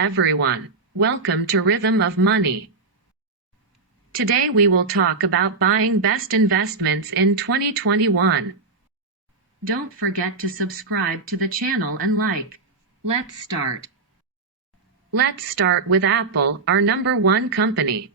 everyone. Welcome to Rhythm of Money. Today we will talk about buying best investments in 2021. Don't forget to subscribe to the channel and like. Let's start. Let's start with Apple, our number one company.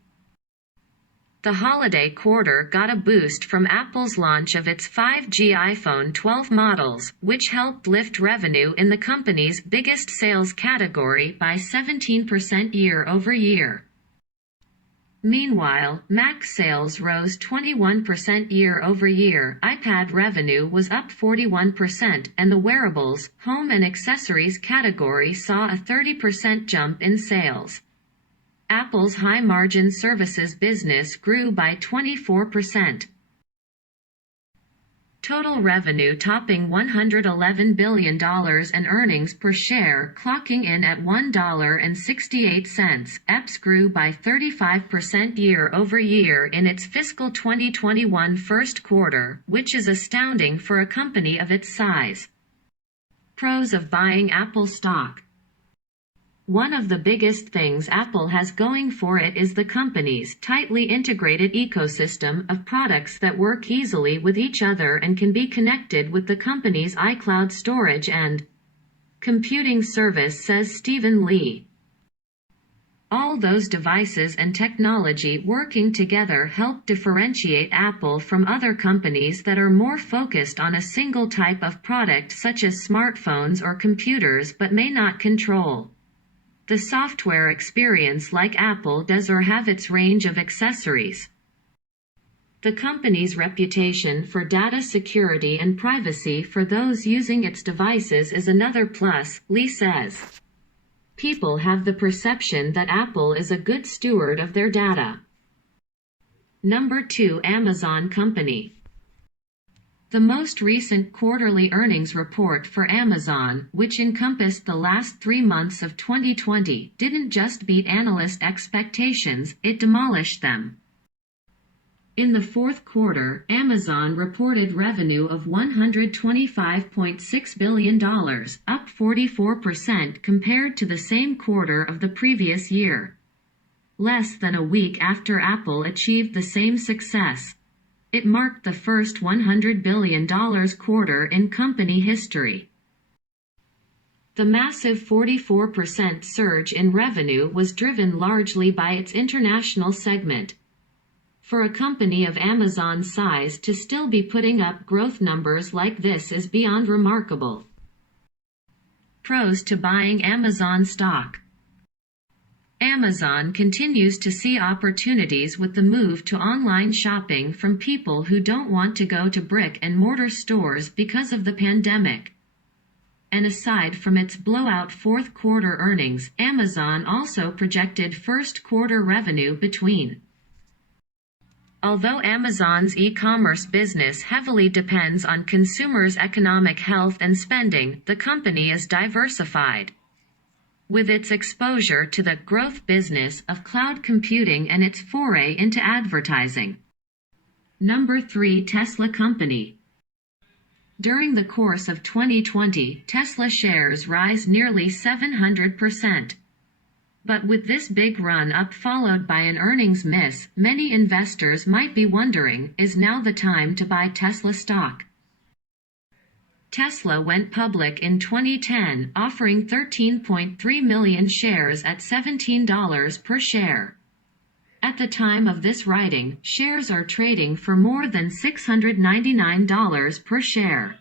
The holiday quarter got a boost from Apple's launch of its 5G iPhone 12 models, which helped lift revenue in the company's biggest sales category by 17% year-over-year. Meanwhile, Mac sales rose 21% year-over-year, iPad revenue was up 41%, and the wearables, home and accessories category saw a 30% jump in sales. Apple's high-margin services business grew by 24%. Total revenue topping $111 billion and earnings per share clocking in at $1.68. EPS grew by 35% year-over-year in its fiscal 2021 first quarter, which is astounding for a company of its size. Pros of buying Apple stock. One of the biggest things Apple has going for it is the company's tightly integrated ecosystem of products that work easily with each other and can be connected with the company's iCloud storage and computing service, says Stephen Lee. All those devices and technology working together help differentiate Apple from other companies that are more focused on a single type of product such as smartphones or computers but may not control the software experience like Apple does or have its range of accessories. The company's reputation for data security and privacy for those using its devices is another plus, Lee says. People have the perception that Apple is a good steward of their data. Number 2, Amazon Company. The most recent quarterly earnings report for Amazon, which encompassed the last 3 months of 2020, didn't just beat analyst expectations, it demolished them. In the fourth quarter, Amazon reported revenue of $125.6 billion, up 44% compared to the same quarter of the previous year. Less than a week after Apple achieved the same success, it marked the first $100 billion quarter in company history. The massive 44% surge in revenue was driven largely by its international segment. For a company of Amazon's size to still be putting up growth numbers like this is beyond remarkable. Pros to buying Amazon stock. Amazon continues to see opportunities with the move to online shopping from people who don't want to go to brick-and-mortar stores because of the pandemic. And aside from its blowout fourth quarter earnings, Amazon also projected first quarter revenue between. Although Amazon's e-commerce business heavily depends on consumers' economic health and spending, the company is diversified. With its exposure to the growth business of cloud computing and its foray into advertising. Number 3, Tesla Company. During the course of 2020, Tesla shares rise nearly 700%. But with this big run up followed by an earnings miss, many investors might be wondering, is now the time to buy Tesla stock? Tesla went public in 2010, offering 13.3 million shares at $17 per share. At the time of this writing, shares are trading for more than $699 per share.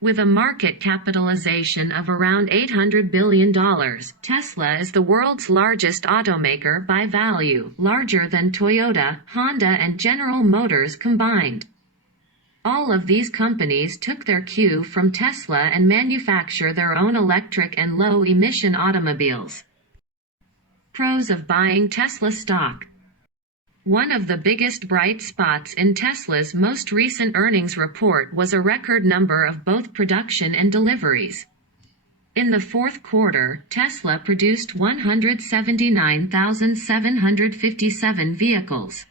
With a market capitalization of around $800 billion, Tesla is the world's largest automaker by value, larger than Toyota, Honda and General Motors combined. All of these companies took their cue from Tesla and manufacture their own electric and low-emission automobiles. Pros of buying Tesla stock. One of the biggest bright spots in Tesla's most recent earnings report was a record number of both production and deliveries. In the fourth quarter, Tesla produced 179,757 vehicles.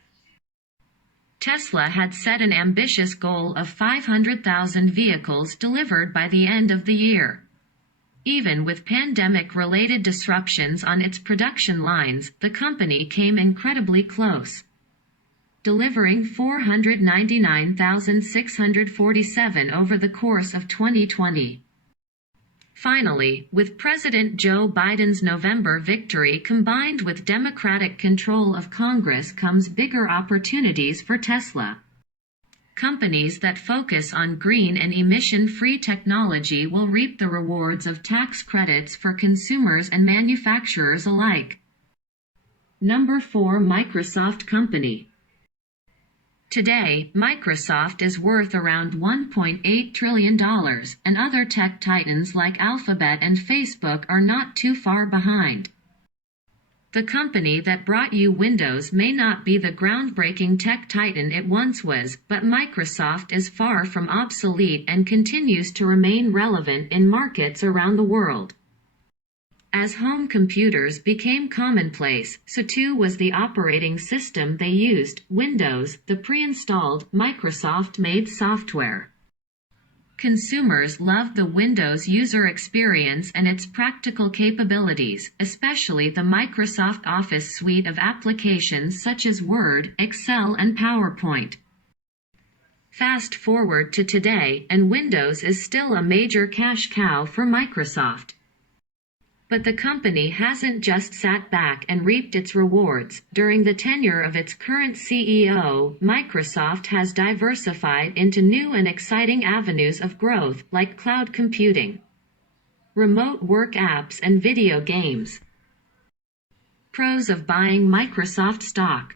Tesla had set an ambitious goal of 500,000 vehicles delivered by the end of the year. Even with pandemic-related disruptions on its production lines, the company came incredibly close, delivering 499,647 over the course of 2020. Finally, with President Joe Biden's November victory combined with Democratic control of Congress comes bigger opportunities for Tesla. Companies that focus on green and emission-free technology will reap the rewards of tax credits for consumers and manufacturers alike. Number 4. Microsoft Company. Today, Microsoft is worth around $1.8 trillion, and other tech titans like Alphabet and Facebook are not too far behind. The company that brought you Windows may not be the groundbreaking tech titan it once was, but Microsoft is far from obsolete and continues to remain relevant in markets around the world. As home computers became commonplace, so too was the operating system they used, Windows, the pre-installed, Microsoft-made software. Consumers loved the Windows user experience and its practical capabilities, especially the Microsoft Office suite of applications such as Word, Excel, and PowerPoint. Fast forward to today, and Windows is still a major cash cow for Microsoft. But the company hasn't just sat back and reaped its rewards. During the tenure of its current CEO, Microsoft has diversified into new and exciting avenues of growth, like cloud computing, remote work apps, and video games. Pros of buying Microsoft stock.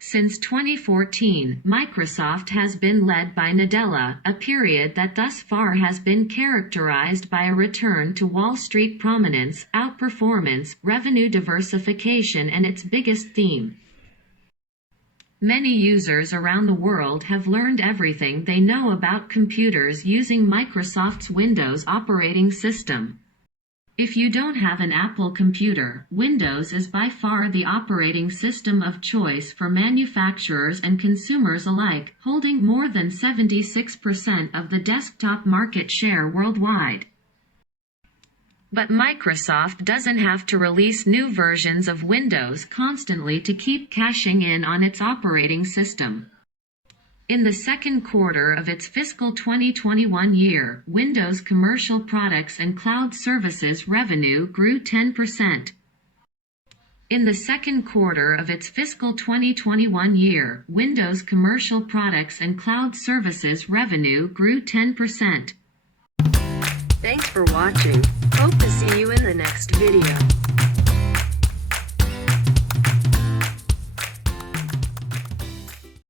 Since 2014, Microsoft has been led by Nadella, a period that thus far has been characterized by a return to Wall Street prominence, outperformance, revenue diversification, and its biggest theme. Many users around the world have learned everything they know about computers using Microsoft's Windows operating system. If you don't have an Apple computer, Windows is by far the operating system of choice for manufacturers and consumers alike, holding more than 76% of the desktop market share worldwide. But Microsoft doesn't have to release new versions of Windows constantly to keep cashing in on its operating system. In the second quarter of its fiscal 2021 year, Windows commercial products and cloud services revenue grew 10%. In the second quarter of its fiscal 2021 year, Windows commercial products and cloud services revenue grew 10%. Thanks for watching. Hope to see you in the next video.